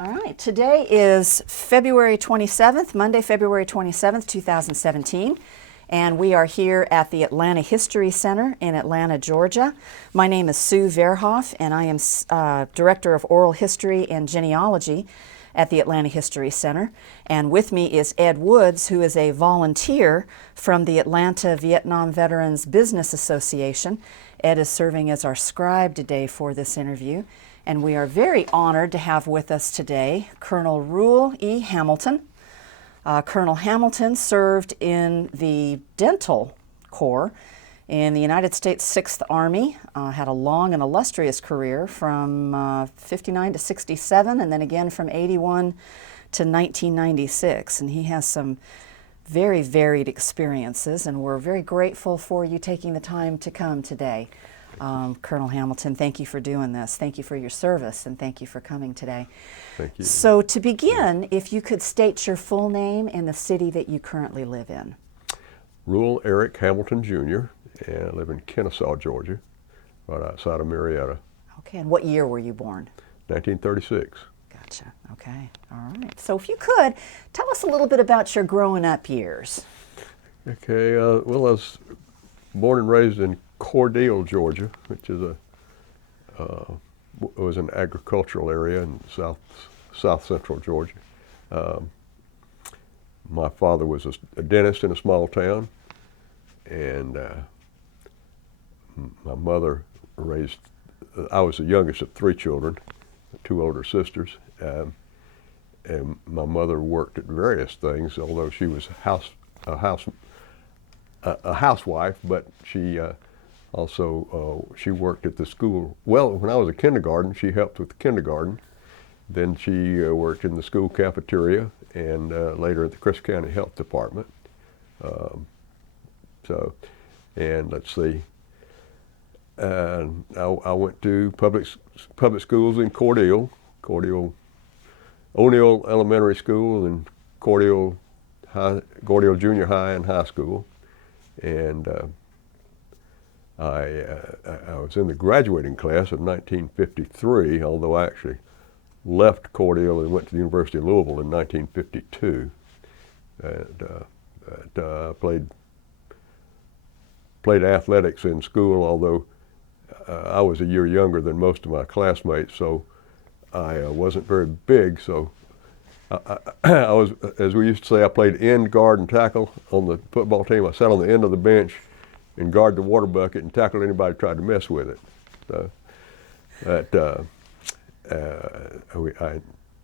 All right, today is February 27th, Monday, February 27th, 2017, and we are here at the Atlanta History Center in Atlanta, Georgia. My name is Sue Verhoff, and I am Director of Oral History and Genealogy at the Atlanta History Center. And with me is Ed Woods, who is a volunteer from the Atlanta Vietnam Veterans Business Association. Ed is serving as our scribe today for this interview. And we are very honored to have with us today Colonel Reuel E. Hamilton. Colonel Hamilton served in the Dental Corps in the United States 6th Army, had a long and illustrious career from 59 to 67, and then again from 81 to 1996. And he has some very varied experiences, and we're very grateful for you taking the time to come today. Colonel Hamilton, thank you for doing this. Thank you for your service, and thank you for coming today. Thank you. So to begin, if you could state your full name and the city that you currently live in. Reuel Eric Hamilton, Jr., and I live in Kennesaw, Georgia, right outside of Marietta. Okay, and what year were you born? 1936. Gotcha, okay, all right. So if you could, tell us a little bit about your growing up years. Okay, well, I was born and raised in Cordele, Georgia, which is was an agricultural area in south central Georgia. My father was a dentist in a small town, and my mother raised. I was the youngest of three children, two older sisters, and my mother worked at various things. Although she was a housewife, but she also, she worked at the school. Well, when I was in kindergarten, she helped with the kindergarten. Then she worked in the school cafeteria and later at the Chris County Health Department. And let's see, I went to public schools in Cordele, O'Neill Elementary School and Cordele Junior High and High School. And I was in the graduating class of 1953, although I actually left Cordele and went to the University of Louisville in 1952. And played athletics in school, although I was a year younger than most of my classmates, so I wasn't very big. So I was, as we used to say, I played end, guard, and tackle on the football team. I sat on the end of the bench and guard the water bucket and tackle anybody who tried to mess with it. So I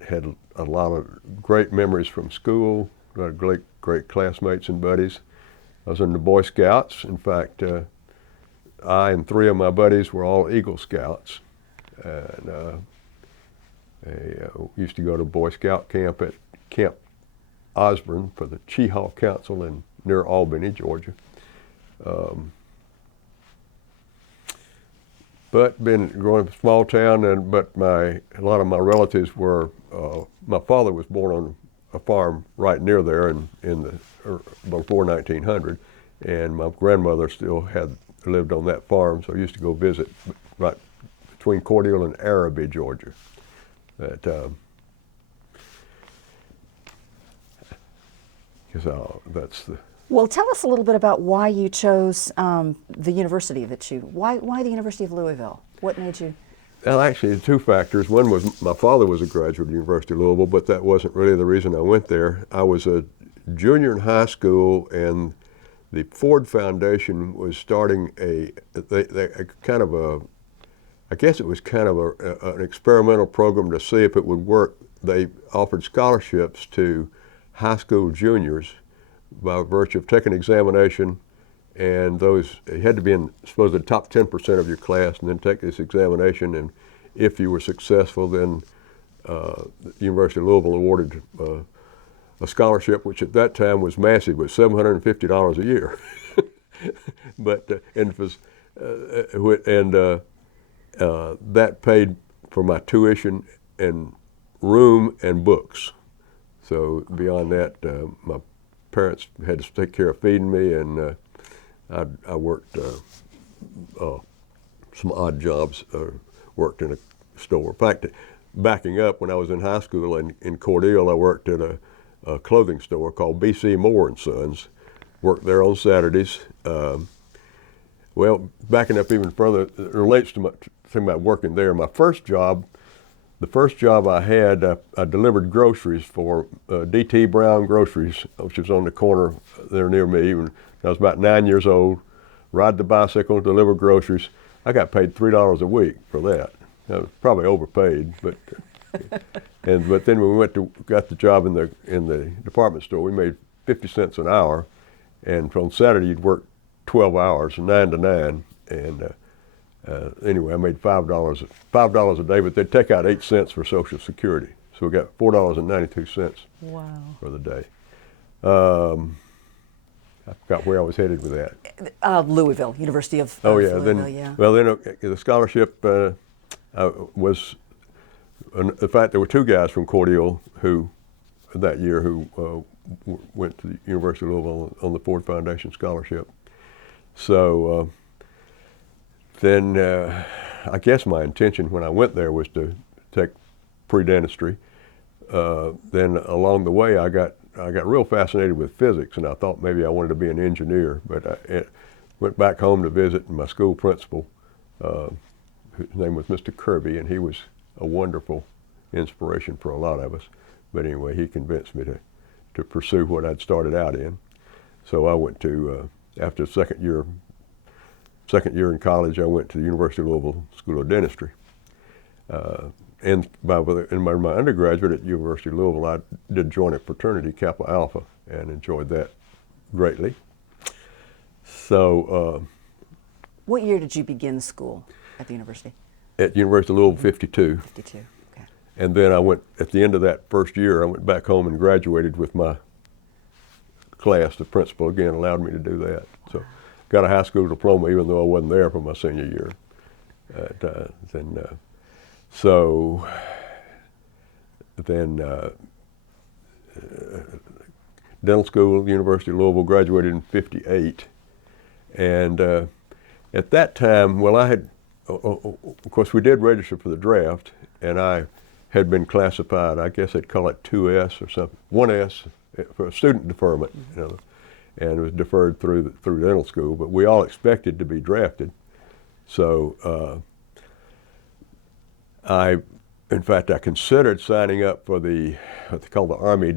had a lot of great memories from school, a lot of great classmates and buddies. I was in the Boy Scouts. In fact, I and three of my buddies were all Eagle Scouts. And used to go to Boy Scout camp at Camp Osborne for the Chehaw Council near Albany, Georgia. But been growing up in a small town, but a lot of my relatives were. My father was born on a farm right near there, before 1900, and my grandmother still lived on that farm, so I used to go visit right between Cordele and Araby, Georgia. That's the. Well, tell us a little bit about why you chose the university why the University of Louisville? What made you? Well, actually, two factors. One was my father was a graduate of the University of Louisville, but that wasn't really the reason I went there. I was a junior in high school, and the Ford Foundation was starting I guess it was kind of an experimental program to see if it would work. They offered scholarships to high school juniors by virtue of taking an examination, and it had to be in, suppose, the top 10% of your class, and then take this examination, and if you were successful, then the University of Louisville awarded a scholarship, which at that time was massive, was $750 a year. But that paid for my tuition and room and books. So beyond that, my parents had to take care of feeding me, and I worked some odd jobs. Worked in store. In fact, backing up, when I was in high school in Cordele, I worked at a clothing store called B.C. Moore and Sons. Worked there on Saturdays. Well, backing up even further, it relates to my thing about working there. My first job, the first job I had, I delivered groceries for D.T. Brown Groceries, which was on the corner there near me. When I was about 9 years old, ride the bicycle, deliver groceries. I got paid $3 a week for that. I was probably overpaid, but but then when we got the job in the department store, we made 50 cents an hour, and on Saturday you'd work 12 hours, 9 to 9, and anyway, I made $5 a day, but they'd take out 8 cents for Social Security, so we got $4.92 Wow. for the day. I forgot where I was headed with that. Louisville, University of Oh yeah, Louisville, then yeah. well then the scholarship was in fact there were two guys from Cordele who that year who went to the University of Louisville on the Ford Foundation scholarship. So then I guess my intention when I went there was to take pre-dentistry. Then along the way I got real fascinated with physics, and I thought maybe I wanted to be an engineer, but I went back home to visit my school principal. His name was Mr. Kirby, and he was a wonderful inspiration for a lot of us. But anyway, he convinced me to pursue what I'd started out in. So I went to, after second year in college, I went to the University of Louisville School of Dentistry. And in my undergraduate at the University of Louisville, I did join a fraternity, Kappa Alpha, and enjoyed that greatly. So, what year did you begin school at the university? At the University of Louisville, 52. 52, okay. And then I went, at the end of that first year, I went back home and graduated with my class. The principal, again, allowed me to do that. So, got a high school diploma, even though I wasn't there for my senior year. So then dental school, University of Louisville, graduated in 58. And at that time, well, I had, of course, we did register for the draft, and I had been classified, I guess they'd call it 2S or something, 1S for student deferment, you know, and it was deferred through dental school, but we all expected to be drafted. So in fact, I considered signing up for what they call the Army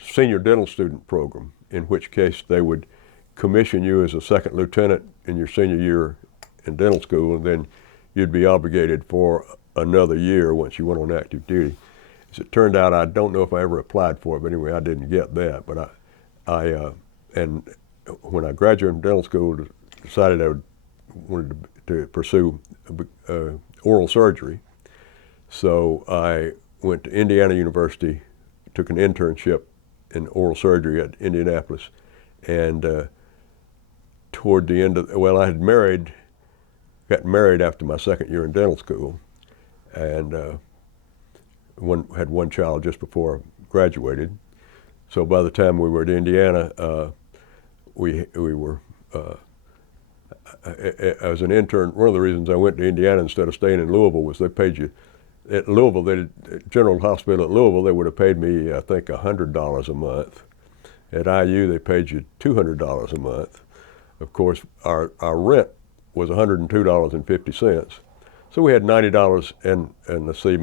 Senior Dental Student Program, in which case they would commission you as a second lieutenant in your senior year in dental school, and then you'd be obligated for another year once you went on active duty. As it turned out, I don't know if I ever applied for it, but anyway, I didn't get that. But and when I graduated from dental school, decided I wanted to pursue oral surgery. So I went to Indiana University, took an internship in oral surgery at Indianapolis, and toward the end of, well, I had got married after my second year in dental school, and had one child just before I graduated. So by the time we were at Indiana, we were, as an intern, one of the reasons I went to Indiana instead of staying in Louisville was they paid you, at Louisville, General Hospital at Louisville, they would have paid me, I think, $100 a month. At IU, they paid you $200 a month. Of course, our rent was $102.50. So we had $90, and let's see,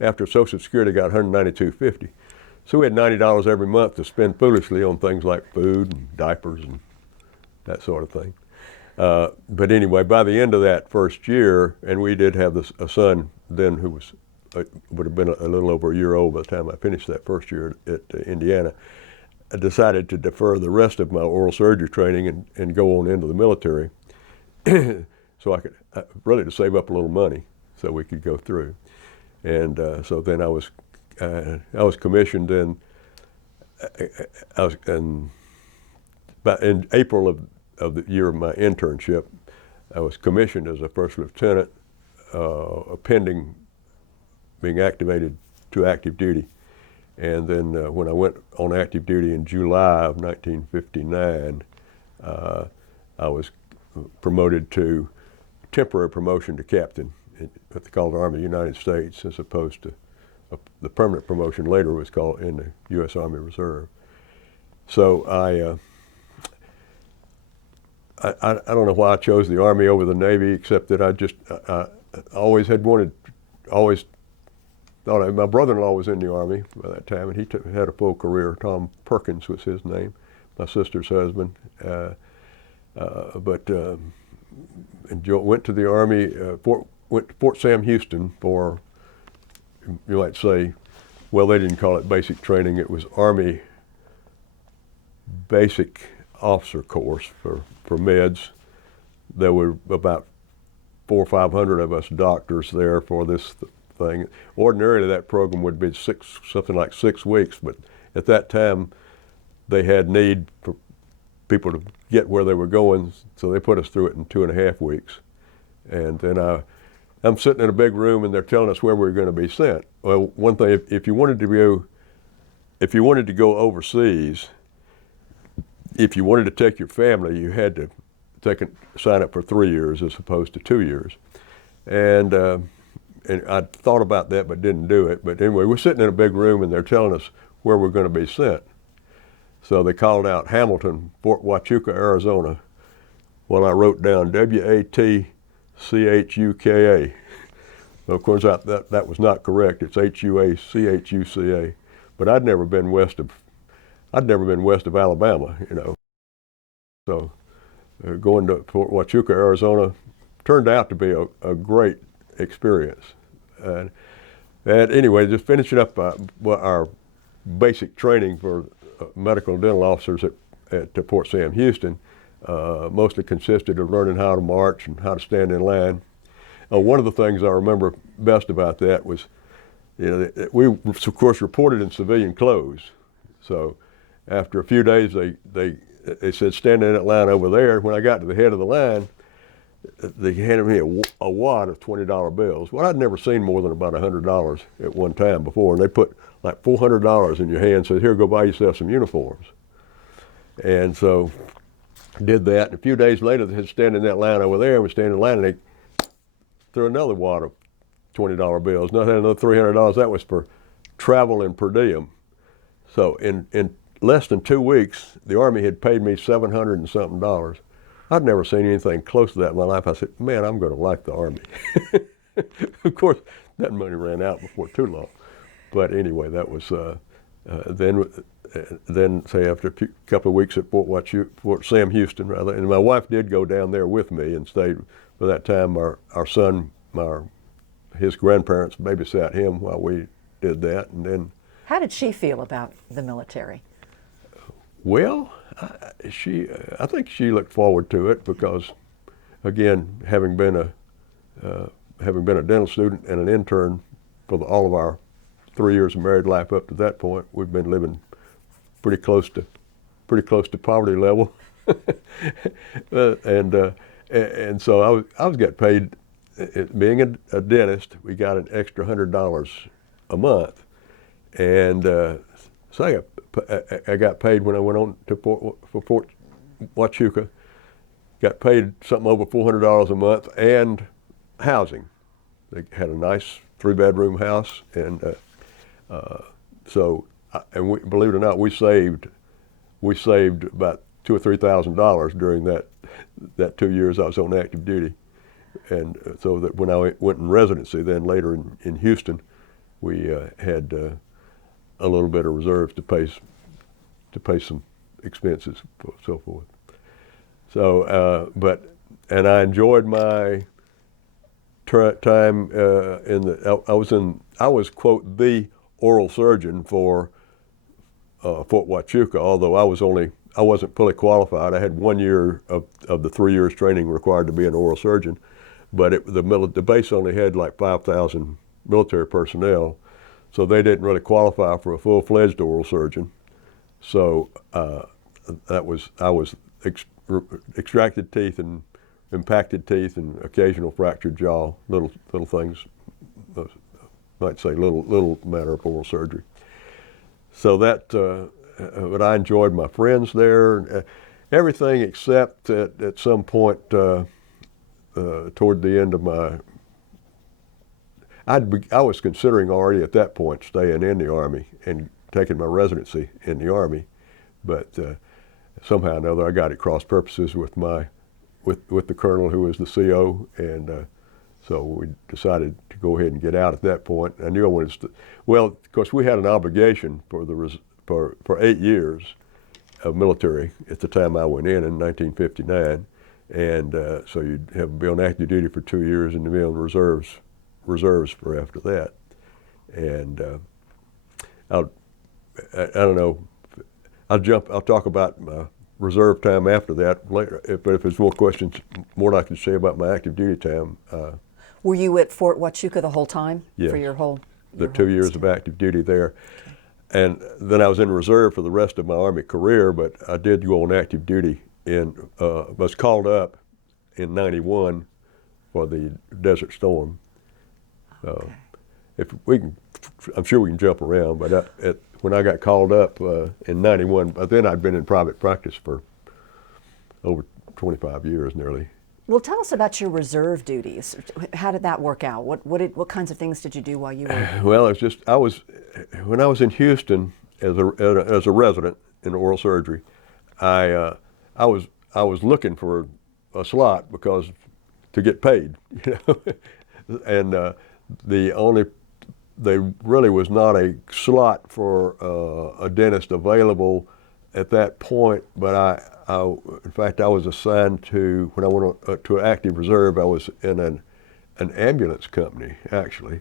after Social Security got $192.50. So we had $90 every month to spend foolishly on things like food and diapers and that sort of thing. But anyway, by the end of that first year, and we did have a son then who would have been a little over a year old by the time I finished that first year at Indiana, I decided to defer the rest of my oral surgery training and go on into the military, so I could really to save up a little money so we could go through. And so then I was commissioned in in April of the year of my internship. I was commissioned as a first lieutenant, pending being activated to active duty. And then when I went on active duty in July of 1959, I was promoted to temporary promotion to captain what they called the Army of the United States, as opposed to the permanent promotion later was called in the U.S. Army Reserve. So I don't know why I chose the Army over the Navy, except that I always thought my brother-in-law was in the Army by that time, and he had a full career. Tom Perkins was his name, my sister's husband. Went to the Army, went to Fort Sam Houston for, you might say, well, they didn't call it basic training. It was Army Basic Officer Course for meds. There were about 400 or 500 of us doctors there for this thing. Ordinarily, that program would be something like 6 weeks, but at that time, they had need for people to get where they were going, so they put us through it in 2.5 weeks. And then I'm sitting in a big room, and they're telling us where we're going to be sent. Well, one thing, if you wanted to go overseas, if you wanted to take your family, you had to sign up for 3 years as opposed to 2 years. And I thought about that but didn't do it. But anyway, we're sitting in a big room, and they're telling us where we're going to be sent. So they called out Hamilton, Fort Huachuca, Arizona. Well, I wrote down WATCHUKA. Well, of course, that was not correct. It's HUACHUCA. But I'd never been west of Alabama, you know. So going to Fort Huachuca, Arizona, turned out to be a great experience. And anyway, just finishing up our basic training for medical and dental officers at Fort Sam Houston, mostly consisted of learning how to march and how to stand in line. One of the things I remember best about that was, you know, we of course reported in civilian clothes. So after a few days, they said, stand in that line over there. When I got to the head of the line, they handed me a wad of $20 bills. Well, I'd never seen more than about $100 at one time before, and they put like $400 in your hand and said, here, go buy yourself some uniforms. And so did that, and a few days later, they had stand in that line over there, and we stand in line, and they threw another wad of $20 bills. And I had another $300. That was for travel and per diem. So in less than 2 weeks, the Army had paid me $700 and something. I'd never seen anything close to that in my life. I said, man, I'm going to like the Army. Of course, that money ran out before too long. But anyway, that was, then say after a couple of weeks at Fort Sam Houston, rather, and my wife did go down there with me and stayed. By that time, our son, his grandparents babysat him while we did that. And then, how did she feel about the military? Well, I think she looked forward to it because, again, having been a dental student and an intern for all of our 3 years of married life up to that point, we've been living pretty close to poverty level, and so I was getting paid. Being a dentist, we got an extra $100 a month, and so I got paid when I went on to Fort Huachuca. Got paid something over $400 a month and housing. They had a nice 3-bedroom house, and believe it or not, we saved about $2,000 or $3,000 during that 2 years I was on active duty, and so that when I went in residency, then later in Houston, we had a little bit of reserves to pay some expenses, so forth. So, and I enjoyed my time I was quote the oral surgeon for Fort Huachuca, although I wasn't fully qualified. I had 1 year of the 3 years training required to be an oral surgeon, but the base only had like 5,000 military personnel, so they didn't really qualify for a full-fledged oral surgeon. So I was extracted teeth and impacted teeth and occasional fractured jaw, little things, might say little matter of oral surgery. So but I enjoyed my friends there, everything except at some point toward the end of I was considering already at that point staying in the Army and taking my residency in the Army, but somehow or another I got at cross purposes with the colonel who was the CO, and so we decided to go ahead and get out at that point. I knew I wanted to, well, of course we had an obligation for 8 years of military at the time I went in 1959, and so you'd have to be on active duty for 2 years and then be on reserves for after that. And I don't know, I'll talk about my reserve time after that later, but if there's more questions, more I can say about my active duty time. Were you at Fort Huachuca the whole time? Yes, for your whole the 2 years of active duty there. And then I was in reserve for the rest of my Army career, but I did go on active duty was called up in '91 for the Desert Storm. Okay. If we can, I'm sure we can jump around, but when I got called up in '91, then I'd been in private practice for over 25 years nearly. Well, tell us about your reserve duties. How did that work out? What kinds of things did you do while you were? Well, it's just when I was in Houston as a resident in oral surgery, I was looking for a slot because to get paid, you know, and there really was not a slot for a dentist available at that point, but in fact, I was assigned to, when I went to active reserve, I was in an ambulance company, actually.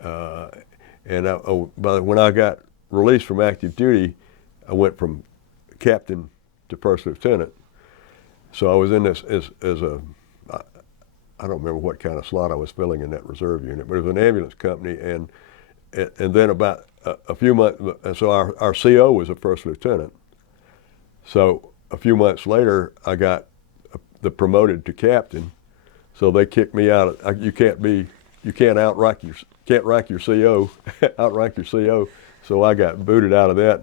And when I got released from active duty, I went from captain to first lieutenant. So I was in this as I don't remember what kind of slot I was filling in that reserve unit, but it was an ambulance company, and then about a few months, so our CO was a first lieutenant. So a few months later, I got promoted to captain. So they kicked me out. You can't outrank your CO, outrank your CO. So I got booted out of that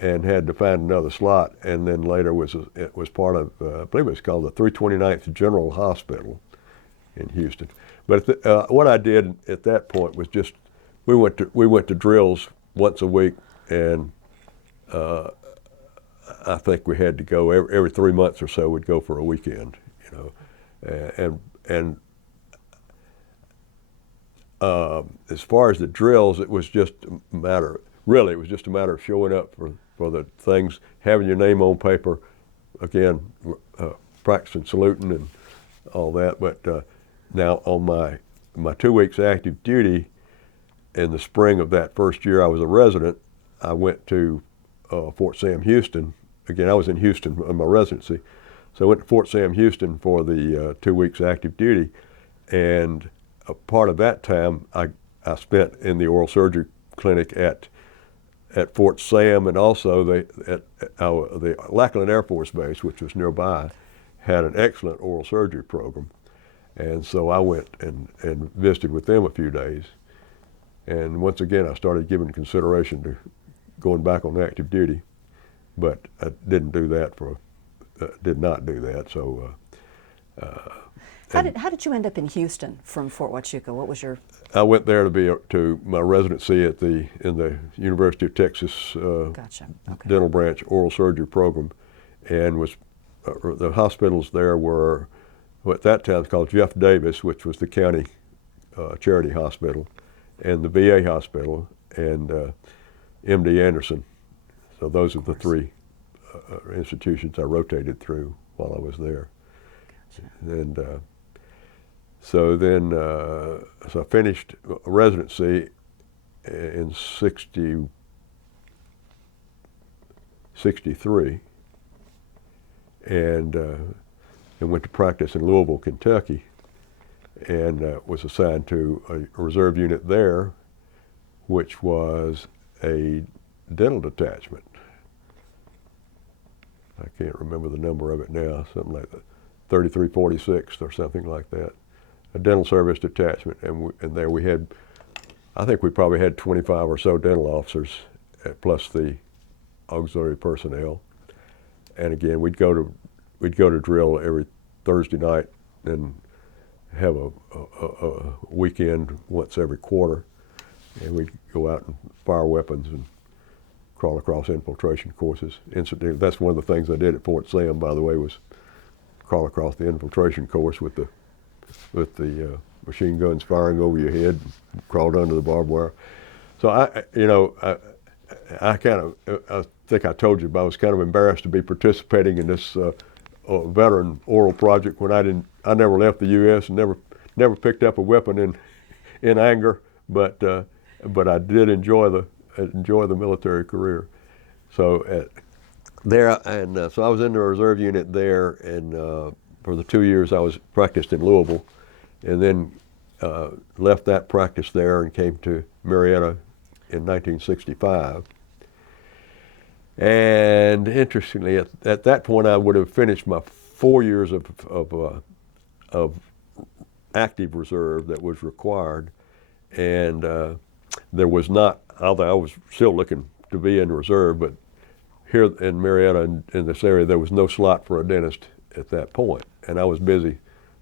and had to find another slot. And then later it was part of, I believe it was called the 329th General Hospital in Houston. But what I did at that point was just we went to drills once a week, and I think we had to go every 3 months or so. We'd go for a weekend, you know, and as far as the drills, it was just a matter. Really, it was just a matter of showing up for the things, having your name on paper, again, practicing saluting and all that. But now on my 2 weeks active duty, in the spring of that first year I was a resident, I went to Fort Sam Houston. Again, I was in Houston on my residency. So I went to Fort Sam Houston for the 2 weeks active duty. And a part of that time I spent in the oral surgery clinic at Fort Sam, and also the Lackland Air Force Base, which was nearby, had an excellent oral surgery program. And so I went and visited with them a few days. And once again, I started giving consideration to going back on active duty, but I did not do that. So, how did you end up in Houston from Fort Huachuca? What was your? I went there to my residency in the University of Texas Gotcha. Okay. dental branch oral surgery program, and the hospitals there were at that time called Jeff Davis, which was the county charity hospital, and the VA hospital, and MD Anderson. So those are the three institutions I rotated through while I was there. Gotcha. And so I finished residency in 63, and went to practice in Louisville, Kentucky, and was assigned to a reserve unit there, which was a dental detachment. I can't remember the number of it now, something like that, 3346 or something like that, a dental service detachment. And there we had, I think we probably had 25 or so dental officers, plus the auxiliary personnel. And again, we'd go to drill every Thursday night and have a weekend once every quarter, and we'd go out and fire weapons and crawl across infiltration courses. Incidentally, that's one of the things I did at Fort Sam, by the way, was crawl across the infiltration course with the machine guns firing over your head, and crawled under the barbed wire. So I think I told you, but I was kind of embarrassed to be participating in this veteran oral project when I never left the U.S. and never picked up a weapon in anger, but I did enjoy the military career. So so I was in the reserve unit there, and for the 2 years I was practiced in Louisville, and then left that practice there and came to Marietta in 1965. And interestingly, at that point, I would have finished my 4 years of active reserve that was required, and there was not, although I was still looking to be in reserve, but here in Marietta, in this area, there was no slot for a dentist at that point, and I was busy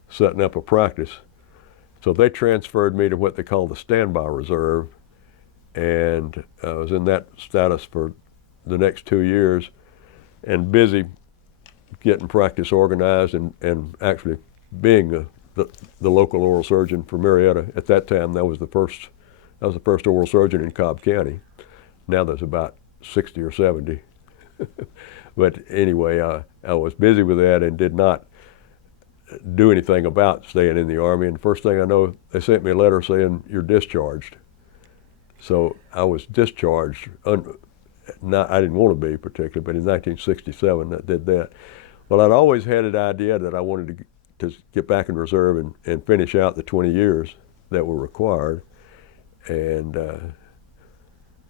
setting up a practice. So they transferred me to what they call the standby reserve, and I was in that status for the next 2 years and busy getting practice organized and actually being the local oral surgeon for Marietta. At that time, I was the first oral surgeon in Cobb County. Now there's about 60 or 70. But anyway, I was busy with that and did not do anything about staying in the Army. And the first thing I know, they sent me a letter saying, "You're discharged." So I was discharged. I didn't want to be particularly, but in 1967 I did that. Well, I'd always had an idea that I wanted to get back in reserve and finish out the 20 years that were required. And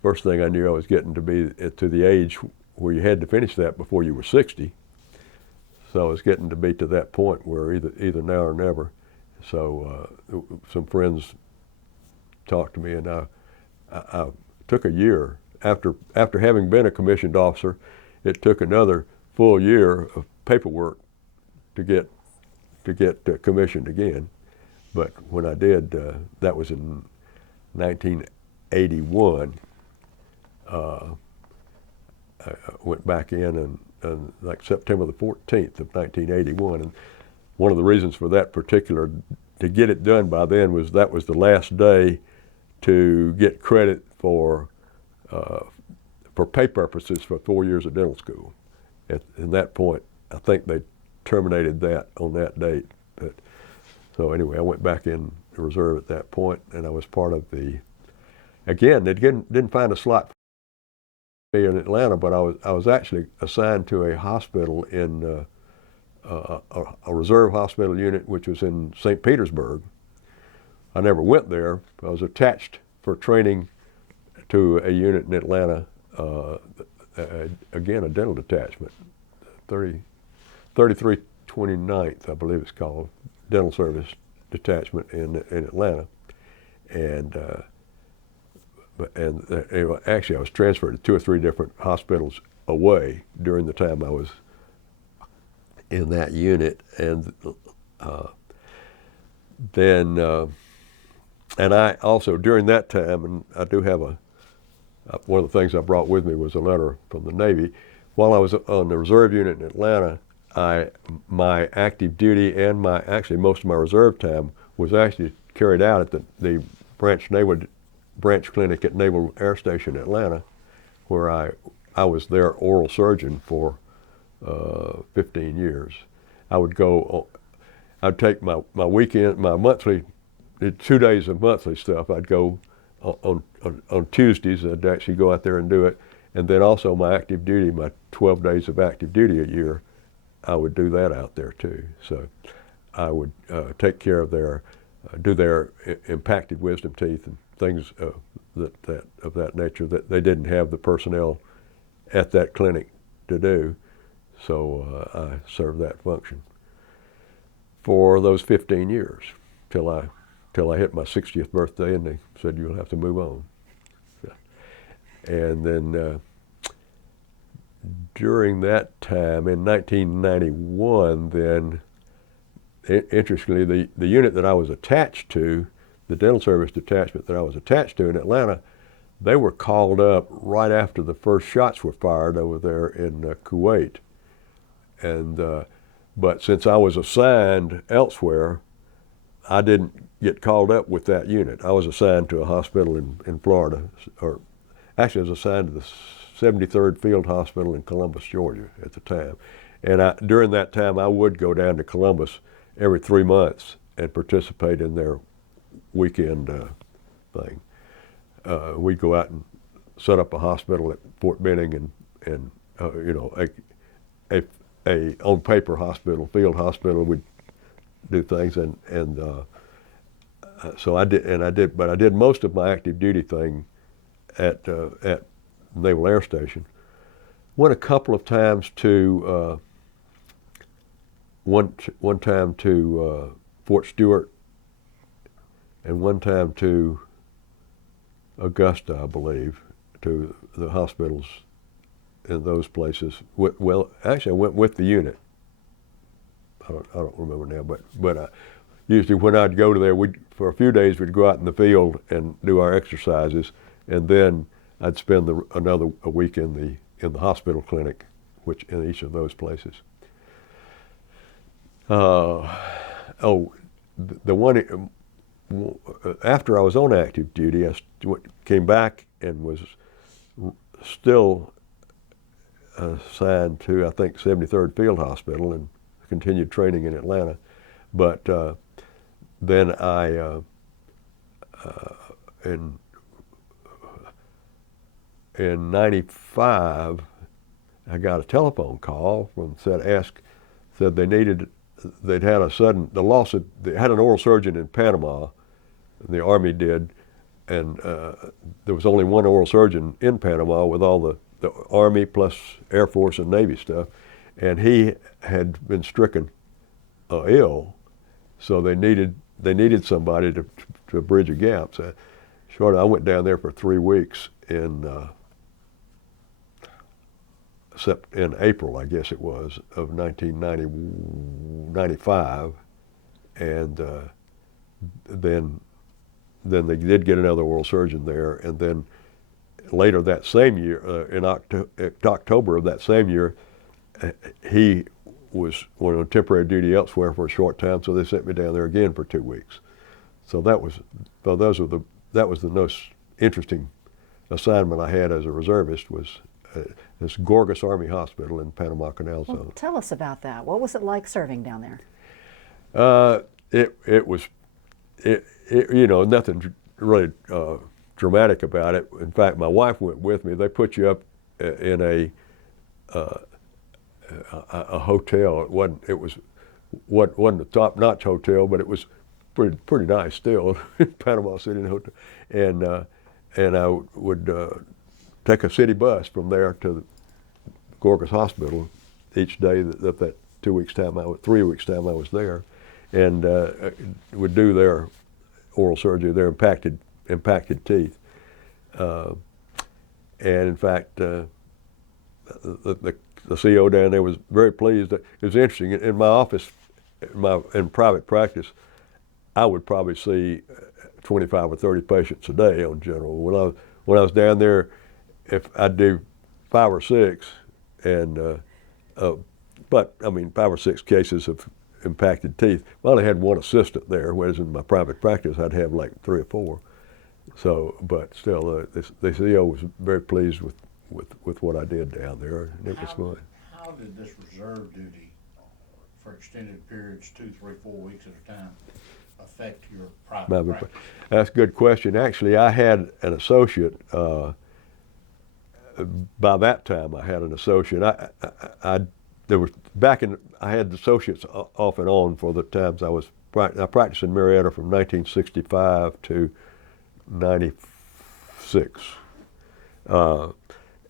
first thing I knew, I was getting to be to the age where you had to finish that before you were 60. So I was getting to be to that point where either now or never. So some friends talked to me, and I took a year. After having been a commissioned officer, it took another full year of paperwork to get commissioned again. But when I did, that was in 1981. I went back in and like September the 14th of 1981, and one of the reasons for that particular, to get it done by then, was that was the last day to get credit for pay purposes for 4 years of dental school. At that point, I think they terminated that on that date. So anyway, I went back in the reserve at that point, and I was part of again, they didn't find a slot for me in Atlanta, but I was actually assigned to a hospital in a reserve hospital unit, which was in St. Petersburg. I never went there. I was attached for training to a unit in Atlanta, again, a dental detachment, 3329th, I believe it's called, dental service detachment in Atlanta. And actually I was transferred to 2 or 3 different hospitals away during the time I was in that unit. And then I also, during that time, and I do have one of the things I brought with me was a letter from the Navy. While I was on the reserve unit in Atlanta, my active duty and actually most of my reserve time was actually carried out at the branch clinic at Naval Air Station Atlanta, where I was their oral surgeon for 15 years. I'd take my weekend, my monthly, 2 days of monthly stuff. I'd go on Tuesdays. I'd actually go out there and do it. And then also my active duty, my 12 days of active duty a year, I would do that out there too. So I would take care of do their impacted wisdom teeth and things of that nature that they didn't have the personnel at that clinic to do. So I served that function for those 15 years till I hit my 60th birthday, and they said, "You'll have to move on." And then during that time, in 1991, then interestingly, the unit that I was attached to, the dental service detachment that I was attached to in Atlanta, they were called up right after the first shots were fired over there in Kuwait. And but since I was assigned elsewhere, I didn't get called up with that unit. I was assigned to a hospital in Florida, or actually I was assigned to the 73rd Field Hospital in Columbus, Georgia at the time. And during that time, I would go down to Columbus every 3 months and participate in their weekend thing. We'd go out and set up a hospital at Fort Benning and you know, a on paper hospital, field hospital. We'd do things and so I did, but I did most of my active duty thing at Naval Air Station. Went a couple of times to one time to Fort Stewart, and one time to Augusta, I believe, to the hospitals in those places. Well, actually, I went with the unit. I don't remember now, but usually when I'd go to there, for a few days we'd go out in the field and do our exercises, and then I'd spend another week in the hospital clinic, which in each of those places. The one after I was on active duty, I came back and was still assigned to, I think, 73rd Field Hospital and continued training in Atlanta. But then in '95, I got a telephone call said they'd had they had an oral surgeon in Panama, the Army did, and there was only one oral surgeon in Panama with all the Army plus Air Force and Navy stuff, and he had been stricken ill, so they needed somebody to bridge a gap. So I went down there for 3 weeks in April, I guess it was, of 1995, and then they did get another oral surgeon there, and then later that same year, in October of that same year, he went on temporary duty elsewhere for a short time, so they sent me down there again for 2 weeks. So that was the most interesting assignment I had as a reservist, was this Gorgas Army Hospital in Panama Canal Zone. Well, tell us about that. What was it like serving down there? It was you know, nothing really dramatic about it. In fact, my wife went with me. They put you up in a hotel. It wasn't a top-notch hotel, but it was pretty nice still in Panama City in a hotel. And I would take a city bus from there to the Gorgas Hospital each day that 3 weeks time I was there, and would do their oral surgery, their impacted teeth. And in fact, the CO down there was very pleased. It was interesting. In my office, in private practice, I would probably see 25 or 30 patients a day on general. When I was down there, if I'd do 5 or 6, and but I mean 5 or 6 cases of impacted teeth. I only had one assistant there, whereas in my private practice I'd have like 3 or 4. So, but still, the CO was very pleased with what I did down there, and it was fun. How did this reserve duty for extended periods, 2, 3, 4 weeks at a time, affect your private practice? That's a good question. Actually, I had an associate. By that time, I had an associate. I had associates off and on for the times I practiced in Marietta from 1965 to 96.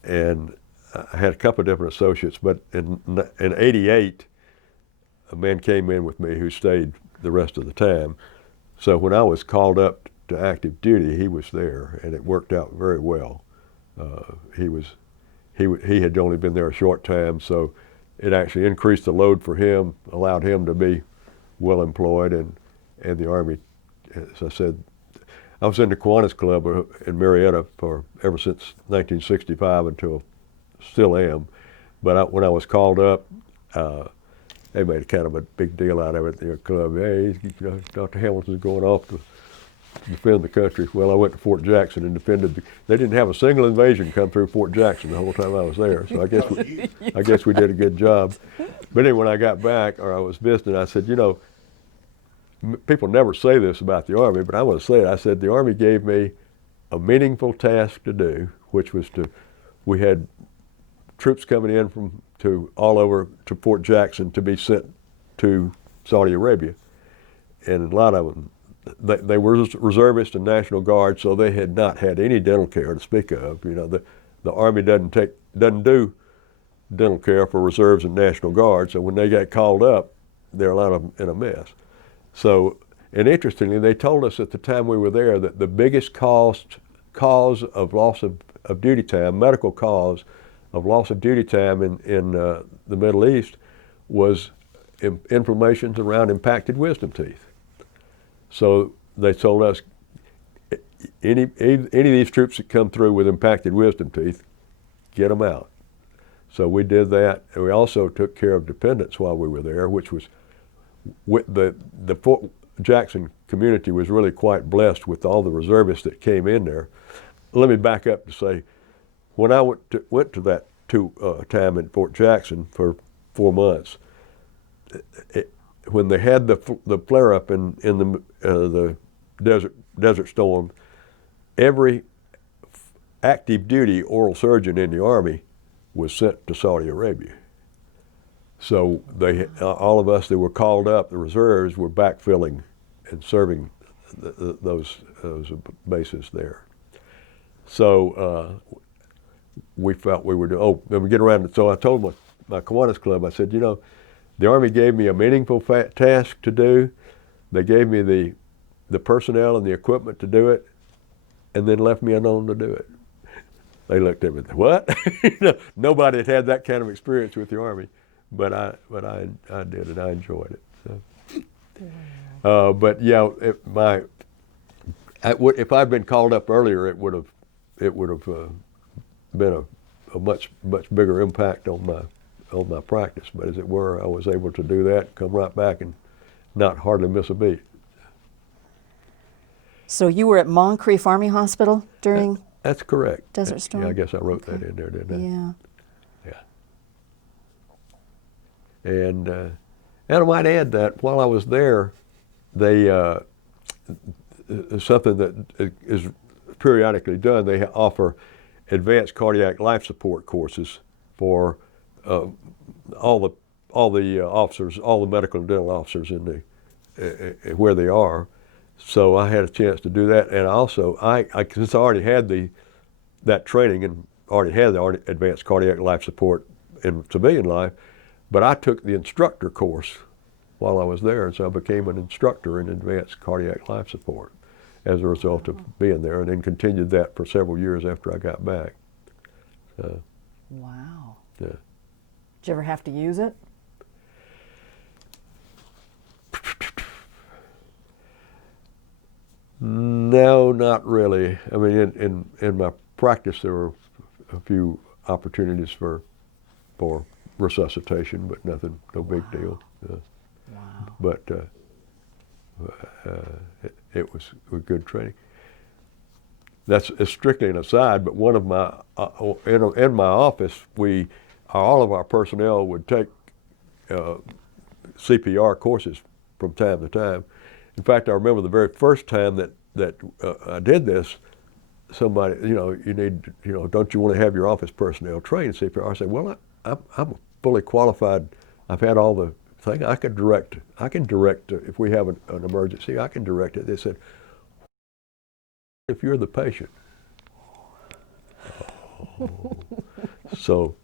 And I had a couple of different associates, but in '88, a man came in with me who stayed the rest of the time. So when I was called up to active duty, he was there, and it worked out very well. He had only been there a short time, so it actually increased the load for him, allowed him to be well employed, and the Army, as I said, I was in the Kiwanis Club in Marietta ever since 1965 until still am. But when I was called up, they made a kind of a big deal out of it in their club. Hey, Dr. Hamilton's going off to defend the country. Well, I went to Fort Jackson and defended. They didn't have a single invasion come through Fort Jackson the whole time I was there. So I guess we did a good job. But then when I got back, or I was visiting, I said, people never say this about the Army, but I want to say it. I said the Army gave me a meaningful task to do, which was we had troops coming in to all over to Fort Jackson to be sent to Saudi Arabia, and a lot of them, they were reservists and National Guard, so they had not had any dental care to speak of. The Army doesn't do dental care for reserves and National Guard, so when they got called up, there are a lot of them in a mess. So, and interestingly, they told us at the time we were there that the biggest cause of loss of duty time, medical cause of loss of duty time in the Middle East was inflammations around impacted wisdom teeth. So they told us any of these troops that come through with impacted wisdom teeth, get them out. So we did that, and we also took care of dependents while we were there, which was the Fort Jackson community was really quite blessed with all the reservists that came in there. Let me back up to say, when I went to that time in Fort Jackson for 4 months, when they had the flare up in the desert storm, every active duty oral surgeon in the Army was sent to Saudi Arabia. So all of us that were called up, the reserves, were backfilling and serving those bases there. So we felt we were doing. Then we get around. So I told my Kiwanis Club, I said, the Army gave me a meaningful task to do. They gave me the personnel and the equipment to do it, and then left me alone to do it. They looked at me, what? Nobody had that kind of experience with the Army, but I did, and I enjoyed it. So. But yeah, if I'd been called up earlier, it would have been a much bigger impact on my practice. But as it were, I was able to do that, come right back, and not hardly miss a beat. So you were at Moncrief Army Hospital during? That's correct. Desert Storm? Yeah, I guess I wrote that in there, didn't I? Yeah. Yeah. And I might add that while I was there, they something that is periodically done. They offer advanced cardiac life support courses for all the officers, all the medical and dental officers in where they are. So I had a chance to do that, and also since I already had that training and already had the advanced cardiac life support in civilian life, but I took the instructor course while I was there, and so I became an instructor in advanced cardiac life support as a result of being there, and then continued that for several years after I got back. Wow. Yeah. Did you ever have to use it? No, not really. I mean, in my practice, there were a few opportunities for resuscitation, but no big deal. Wow. But it was good training. That's strictly an aside, but one of my in my office, all of our personnel would take CPR courses from time to time. In fact, I remember the very first time that I did this, somebody, you need, don't you want to have your office personnel trained in CPR? I said, well, I'm fully qualified. I've had all the thing. I can direct if we have an emergency. I can direct it. They said, if you're the patient. Oh. So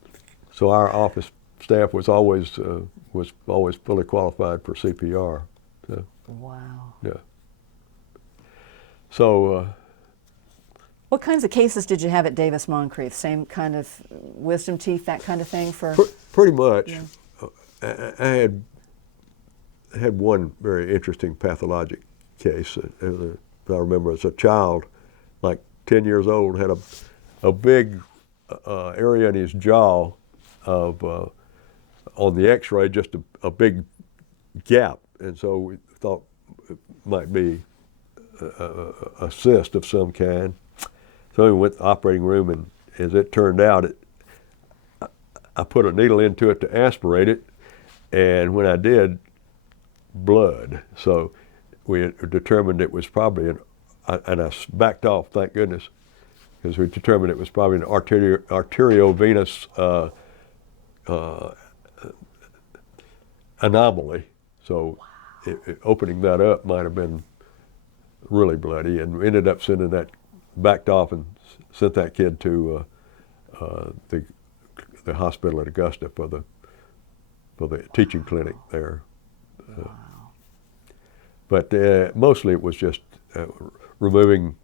our office staff was always fully qualified for CPR. So. Wow. Yeah. So. What kinds of cases did you have at Davis Moncrief? Same kind of wisdom teeth, that kind of thing for? Pretty much. Yeah. I had had one very interesting pathologic case. I remember as a child, like 10 years old, had a big area in his jaw of, on the x-ray, just a big gap. And so we thought it might be a cyst of some kind. So we went to the operating room, and as it turned out, I put a needle into it to aspirate it, and when I did, blood. So we determined it was probably and I backed off, thank goodness, because we determined it was probably an arteriovenous anomaly. So opening that up might have been really bloody, and we ended up backed off and sent that kid to the hospital at Augusta for the teaching clinic there. But mostly it was just doing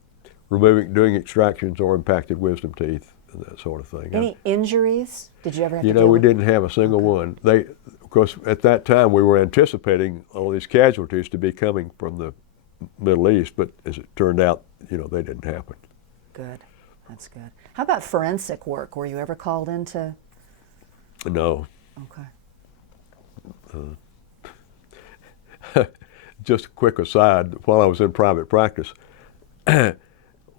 extractions or impacted wisdom teeth and that sort of thing. Any injuries? Did you ever have to You deal know, we with? didn't have a single one. Of course, at that time we were anticipating all these casualties to be coming from the Middle East, but as it turned out, they didn't happen. Good. That's good. How about forensic work? Were you ever called into? No. Okay. Just a quick aside, while I was in private practice,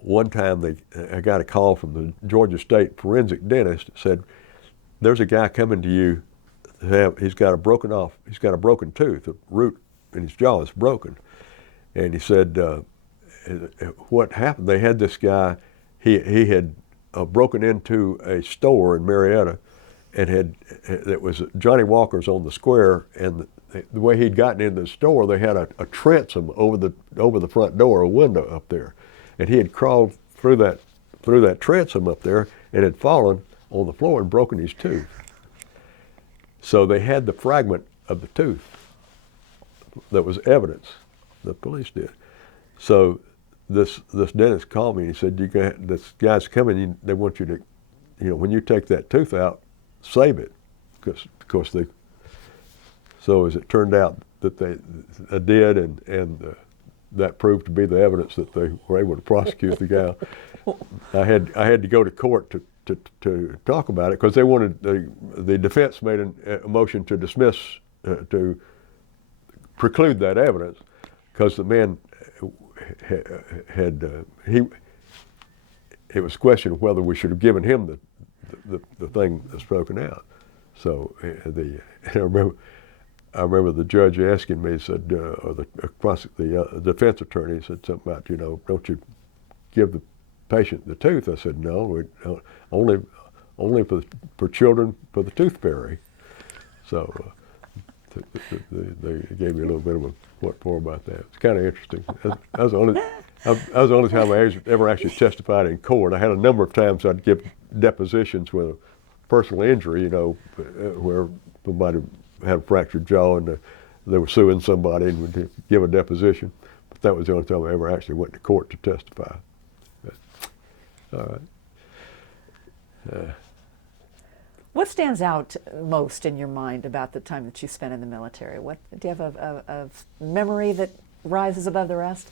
one time I got a call from the Georgia State forensic dentist that said, there's a guy coming to you, he's got a broken tooth, the root in his jaw is broken. And he said, what happened? They had this guy, he had broken into a store in Marietta, and it was Johnny Walker's on the square, and the way he'd gotten into the store, they had a transom over the front door, a window up there, and he had crawled through that transom up there and had fallen on the floor and broken his tooth. So they had the fragment of the tooth that was evidence. The police did. So this dentist called me and he said, this guy's coming, they want you to, when you take that tooth out, save it. Because so as it turned out that they did, and that proved to be the evidence that they were able to prosecute the guy. I had to go to court to talk about it because they wanted, the defense made a motion to dismiss, to preclude that evidence, because the man it was questioned whether we should have given him the thing that's broken out. So I remember the judge asking me, said, or the defense attorney said something about, don't you give the patient the tooth? I said, no, only for children for the tooth fairy. So they gave me a little bit of a what for about that. It's kind of interesting. That was the only time I ever actually testified in court. I had a number of times I'd give depositions with a personal injury, where somebody had a fractured jaw and they were suing somebody and would give a deposition. But that was the only time I ever actually went to court to testify. All right. What stands out most in your mind about the time that you spent in the military? Do you have a memory that rises above the rest?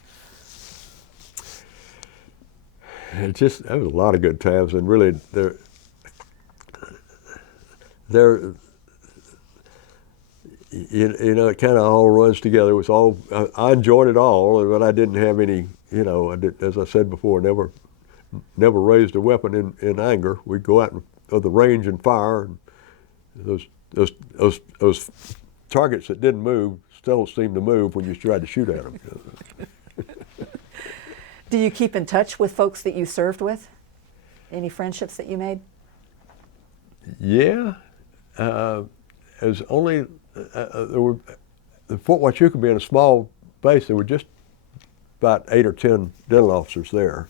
That was a lot of good times, and really it kind of all runs together. It was all, I enjoyed it all, but I didn't have any, as I said before, never raised a weapon in anger. We'd go out of the range and fire. And those targets that didn't move still seemed to move when you tried to shoot at them. Do you keep in touch with folks that you served with? Any friendships that you made? Yeah. As only there were, Fort Huachuca being a small base, there were just about 8 or 10 dental officers there.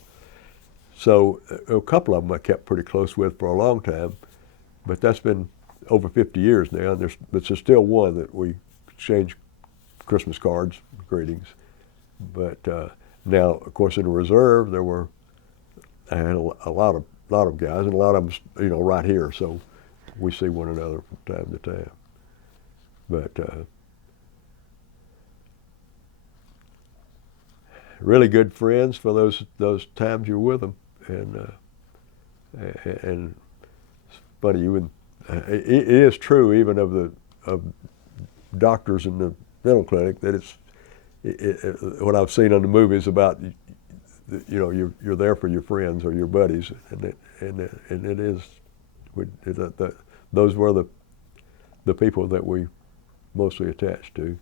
So a couple of them I kept pretty close with for a long time, but that's been over 50 years now, and there's still one that we exchange Christmas cards, greetings. But now, of course, in the reserve, I had a lot of guys, and a lot of them, right here, so we see one another from time to time. But really good friends for those times you're with them, and it's funny you would. It is true even of doctors in the dental clinic that what I've seen on the movies about you're there for your friends or your buddies, and it is those were the people that we mostly attached to.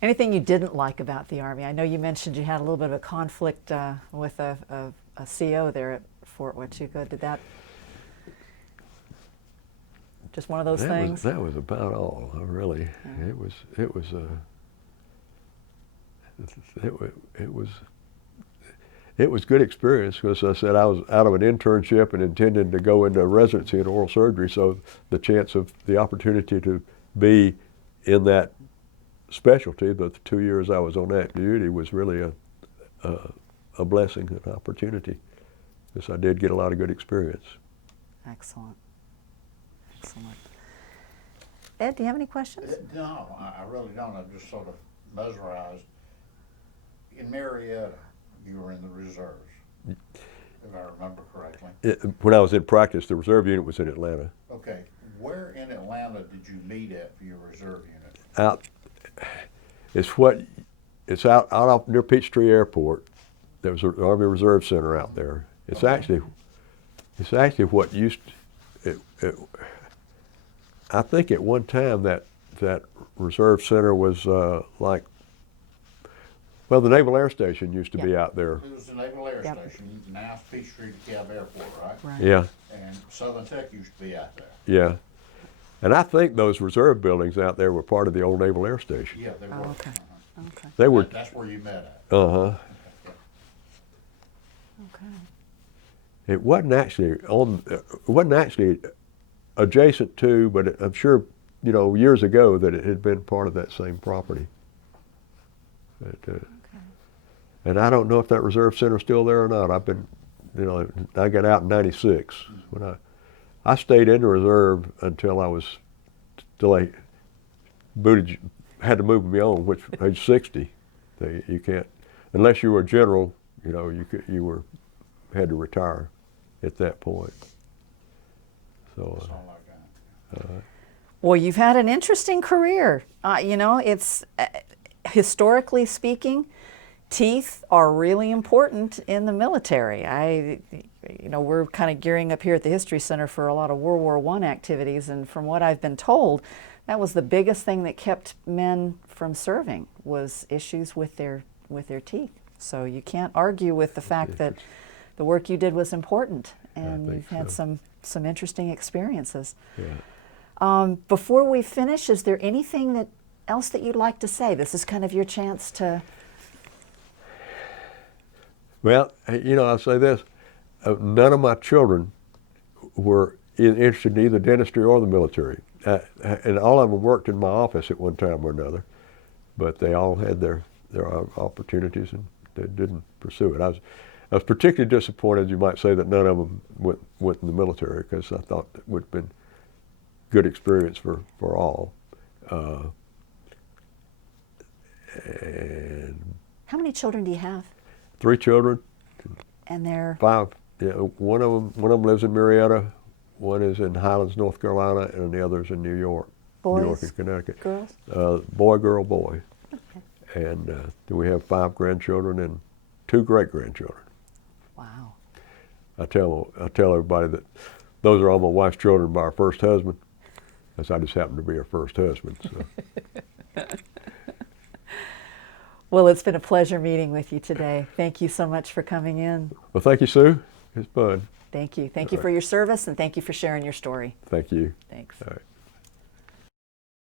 Anything you didn't like about the Army? I know you mentioned you had a little bit of a conflict with a CO there at Fort Huachuca. Did that just one of those things? That was about all. Really, yeah. It was good experience because I said I was out of an internship and intending to go into residency in oral surgery, so the opportunity to be in that specialty, but the 2 years I was on active duty was really a blessing, an opportunity, because I did get a lot of good experience. Excellent. Excellent. Ed, do you have any questions? No, I really don't. I'm just sort of mesmerized. In Marietta, you were in the reserves, if I remember correctly. When I was in practice, the reserve unit was in Atlanta. Okay. Where in Atlanta did you meet at for your reserve unit? It's out off near Peachtree Airport. There was an Army Reserve Center out there. It's actually what used I think at one time that Reserve Center was the Naval Air Station used to be out there. It was the Naval Air Station. Now it's Peachtree DeKalb Airport, right? Yeah. And Southern Tech used to be out there. Yeah. And I think those reserve buildings out there were part of the old Naval Air Station. Yeah, they were. Oh, okay. Okay. They were. That's where you met at. Uh-huh. Okay. It wasn't actually adjacent to, but I'm sure, years ago that it had been part of that same property. But, and I don't know if that reserve center's still there or not. I got out in '96 when I stayed in the reserve until I had to move me on, which age 60. You can't, unless you were a general, you had to retire at that point. So. Well, you've had an interesting career. It's historically speaking, teeth are really important in the military. We're kind of gearing up here at the History Center for a lot of World War I activities, and from what I've been told, that was the biggest thing that kept men from serving, was issues with their teeth. So you can't argue with the fact that the work you did was important, and you've had some interesting experiences. Yeah. Before we finish, is there anything else that you'd like to say? This is kind of your chance to. Well, I'll say this. None of my children were interested in either dentistry or the military. And all of them worked in my office at one time or another. But they all had their opportunities and they didn't pursue it. I was particularly disappointed, you might say, that none of them went in the military, because I thought it would have been good experience for all. And How many children do you have? 3 children. And they're 5. Yeah, one of them lives in Marietta, one is in Highlands, North Carolina, and the other's in New York. boys, New York and Connecticut. girls? Boy, girl, boy. Okay. And then we have 5 grandchildren and 2 great-grandchildren. Wow. I tell everybody that those are all my wife's children by her first husband, because I just happened to be her first husband. So. Well, it's been a pleasure meeting with you today. Thank you so much for coming in. Well, thank you, Sue. It's fun. Thank you. Thank you for your service, and thank you for sharing your story. Thank you. Thanks. All right.